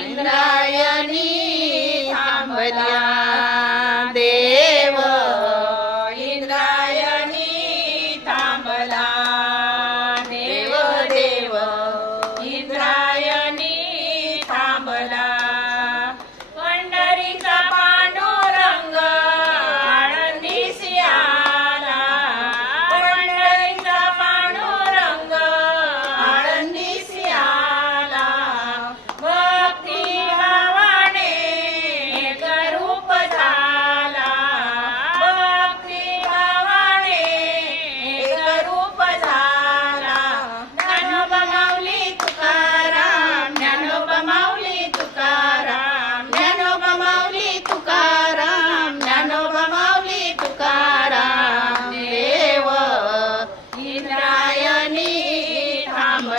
ઇન્દ્રાયની સાંભળ્યા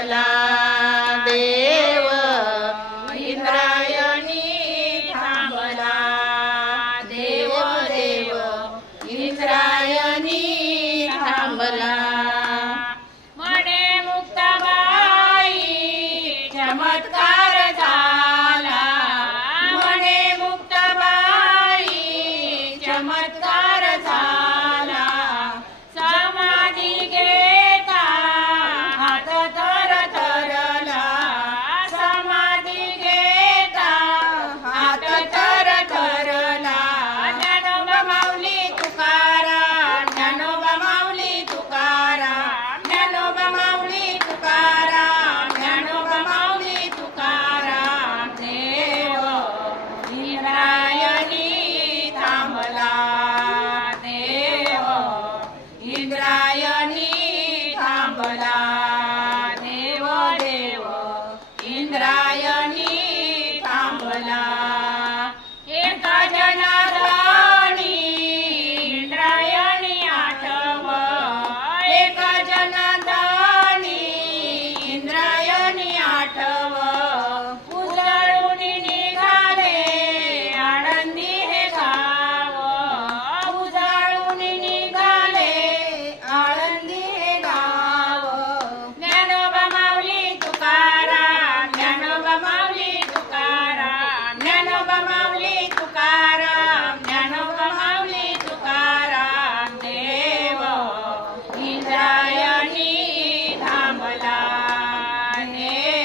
मला देव इंद्रायणी थांबला देव देव इंद्रायणी थांबला म्हणे बाई चमत्कार झाला म्हणे बाई चमत्कार का जना Amen.